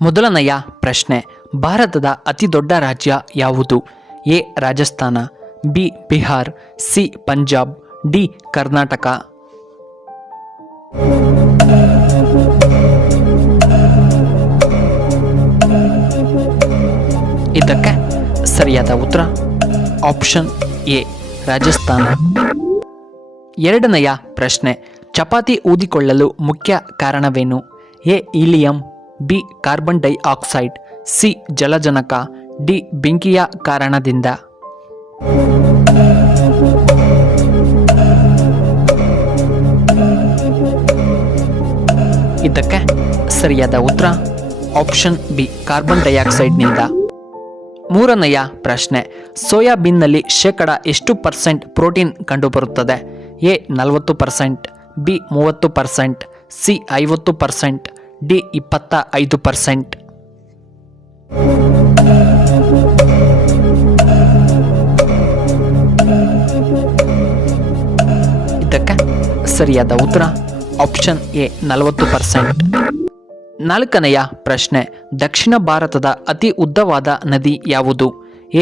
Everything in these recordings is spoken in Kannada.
ಮೊದಲನೆಯ ಪ್ರಶ್ನೆ, ಭಾರತದ ಅತಿ ದೊಡ್ಡ ರಾಜ್ಯ ಯಾವುದು? A Rajasthan, B Bihar, C Punjab, D Karnataka. ಇದಕ್ಕೆ ಸರಿಯಾದ ಉತ್ತರ ಆಪ್ಷನ್ ಎ ರಾಜಸ್ಥಾನ. ಎರಡನೆಯ ಪ್ರಶ್ನೆ, ಚಪಾತಿ ಊದಿಕೊಳ್ಳಲು ಮುಖ್ಯ ಕಾರಣವೇನು? A helium, B carbon dioxide, C ಜಲಜನಕ, ಡಿ ಬೆಂಕಿಯ ಕಾರಣದಿಂದ. ಇದಕ್ಕೆ ಸರಿಯಾದ ಉತ್ತರ ಆಪ್ಷನ್ ಬಿ ಕಾರ್ಬನ್ ಡೈಆಕ್ಸೈಡ್ನಿಂದ. ಮೂರನೆಯ ಪ್ರಶ್ನೆ, ಸೋಯಾಬೀನ್ನಲ್ಲಿ ಶೇಕಡ ಎಷ್ಟು % ಪ್ರೋಟೀನ್ ಕಂಡುಬರುತ್ತದೆ? A 40%, B 30%, C 50%, D 25%. ಇದಕ್ಕೆ ಸರಿಯಾದ ಉತ್ತರ ಆಪ್ಷನ್ ಎ 40%. ನಾಲ್ಕನೆಯ ಪ್ರಶ್ನೆ, ದಕ್ಷಿಣ ಭಾರತದ ಅತಿ ಉದ್ದವಾದ ನದಿ ಯಾವುದು?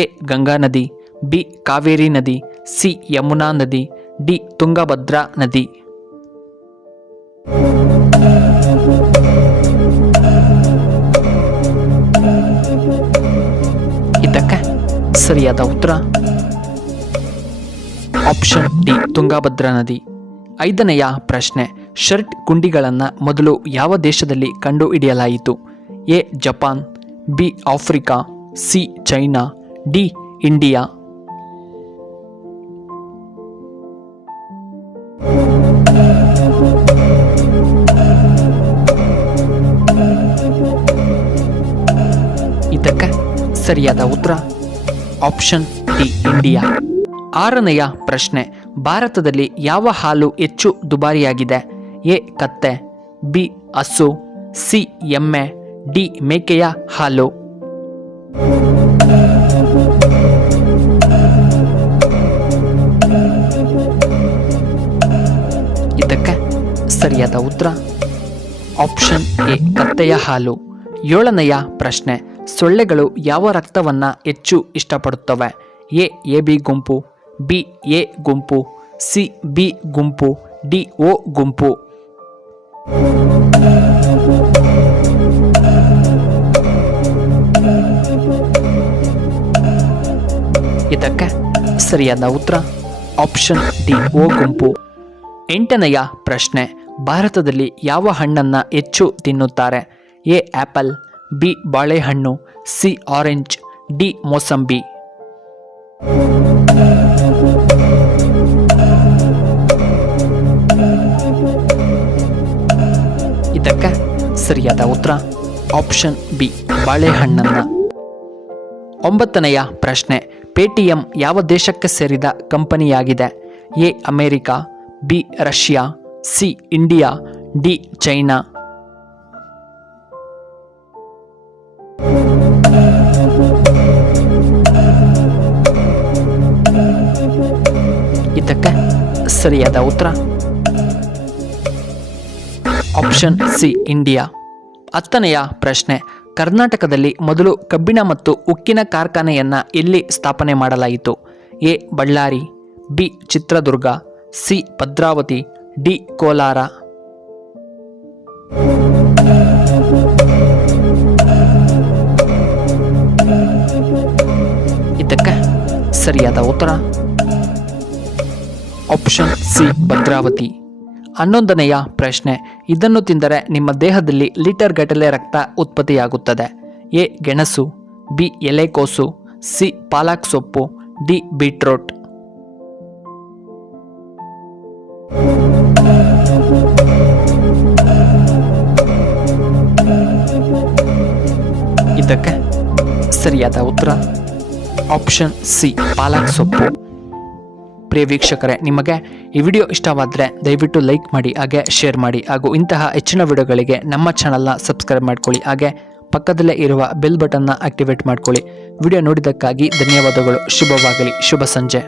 ಎ ಗಂಗಾ ನದಿ, ಬಿ ಕಾವೇರಿ ನದಿ, ಸಿ ಯಮುನಾ ನದಿ, ಡಿ ತುಂಗಭದ್ರಾ ನದಿ. ಇದಕ್ಕೆ ಸರಿಯಾದ ಉತ್ತರ ಆಪ್ಷನ್ ಡಿ ತುಂಗಭದ್ರಾ ನದಿ. ಐದನೆಯ ಪ್ರಶ್ನೆ, ಶರ್ಟ್ ಗುಂಡಿಗಳನ್ನು ಮೊದಲು ಯಾವ ದೇಶದಲ್ಲಿ ಕಂಡುಹಿಡಿಯಲಾಯಿತು? A Japan, B Africa, C China, D India. ಇದಕ್ಕೆ ಸರಿಯಾದ ಉತ್ತರ ಆಪ್ಷನ್ ಡಿ ಇಂಡಿಯಾ. ಆರನೆಯ ಪ್ರಶ್ನೆ, ಭಾರತದಲ್ಲಿ ಯಾವ ಹಾಲು ಹೆಚ್ಚು ದುಬಾರಿಯಾಗಿದೆ? ಎ ಕತ್ತೆ, ಬಿ ಹಸು, ಸಿ ಎಮ್ಮೆ, ಡಿ ಮೇಕೆಯ ಹಾಲು. ಇದಕ್ಕೆ ಸರಿಯಾದ ಉತ್ತರ ಆಪ್ಷನ್ ಎ ಕತ್ತೆಯ ಹಾಲು. ಏಳನೆಯ ಪ್ರಶ್ನೆ, ಸೊಳ್ಳೆಗಳು ಯಾವ ರಕ್ತವನ್ನು ಹೆಚ್ಚು ಇಷ್ಟಪಡುತ್ತವೆ? ಎ ಎಬಿ ಗುಂಪು, ಬಿ ಎ ಗುಂಪು, ಸಿ ಬಿ ಗುಂಪು, ಡಿ ಓ ಗುಂಪು. ಇದಕ್ಕೆ ಸರಿಯಾದ ಉತ್ತರ ಆಪ್ಷನ್ ಡಿ ಓ ಗುಂಪು. ಎಂಟನೆಯ ಪ್ರಶ್ನೆ, ಭಾರತದಲ್ಲಿ ಯಾವ ಹಣ್ಣನ್ನು ಹೆಚ್ಚು ತಿನ್ನುತ್ತಾರೆ? ಎ ಆಪಲ್, ಬಿ ಬಾಳೆಹಣ್ಣು, ಸಿ ಆರೆಂಜ್, ಡಿ ಮೋಸಂಬಿ. ಇದಕ್ಕೆ ಸರಿಯಾದ ಉತ್ತರ ಆಪ್ಷನ್ ಬಿ ಬಾಳೆಹಣ್ಣನ್ನ. ಒಂಬತ್ತನೆಯ ಪ್ರಶ್ನೆ, ಪೇಟಿಎಂ ಯಾವ ದೇಶಕ್ಕೆ ಸೇರಿದ ಕಂಪನಿಯಾಗಿದೆ? A America, B Russia, C India, D China. ಇದಕ್ಕೆ ಸರಿಯಾದ ಉತ್ತರ ಆಪ್ಷನ್ ಸಿ ಇಂಡಿಯಾ. ಹತ್ತನೆಯ ಪ್ರಶ್ನೆ, ಕರ್ನಾಟಕದಲ್ಲಿ ಮೊದಲು ಕಬ್ಬಿಣ ಮತ್ತು ಉಕ್ಕಿನ ಕಾರ್ಖಾನೆಯನ್ನು ಎಲ್ಲಿ ಸ್ಥಾಪನೆ ಮಾಡಲಾಯಿತು? A Ballari, B Chitradurga, C Bhadravati, D Kolar. ಇದಕ್ಕೆ ಸರಿಯಾದ ಉತ್ತರ ಆಪ್ಷನ್ ಸಿ ಭದ್ರಾವತಿ. 11ನೆಯ ಪ್ರಶ್ನೆ, ಇದನ್ನು ತಿಂದರೆ ನಿಮ್ಮ ದೇಹದಲ್ಲಿ ಲೀಟರ್ ಗಟ್ಟಲೆ ರಕ್ತ ಉತ್ಪತ್ತಿಯಾಗುತ್ತದೆ. ಎ ಗೆಣಸು, ಬಿ ಎಲೆಕೋಸು, ಸಿ ಪಾಲಕ್ ಸೊಪ್ಪು, ಡಿ ಬೀಟ್ರೋಟ್. ಇದಕ್ಕೆ ಸರಿಯಾದ ಉತ್ತರ ಆಪ್ಷನ್ ಸಿ ಪಾಲಕ್ ಸೊಪ್ಪು. ಪ್ರಿಯ ವೀಕ್ಷಕರೇ, ನಿಮಗೆ ಈ ವಿಡಿಯೋ ಇಷ್ಟವಾದರೆ ದಯವಿಟ್ಟು ಲೈಕ್ ಮಾಡಿ, ಹಾಗೆ ಶೇರ್ ಮಾಡಿ, ಹಾಗೂ ಇಂತಹ ಹೆಚ್ಚಿನ ವಿಡಿಯೋಗಳಿಗೆ ನಮ್ಮ ಚಾನಲ್ನ ಸಬ್ಸ್ಕ್ರೈಬ್ ಮಾಡ್ಕೊಳ್ಳಿ, ಹಾಗೆ ಪಕ್ಕದಲ್ಲೇ ಇರುವ ಬೆಲ್ ಬಟನ್ನ ಆಕ್ಟಿವೇಟ್ ಮಾಡ್ಕೊಳ್ಳಿ. ವಿಡಿಯೋ ನೋಡಿದ್ದಕ್ಕಾಗಿ ಧನ್ಯವಾದಗಳು. ಶುಭವಾಗಲಿ. ಶುಭ ಸಂಜೆ.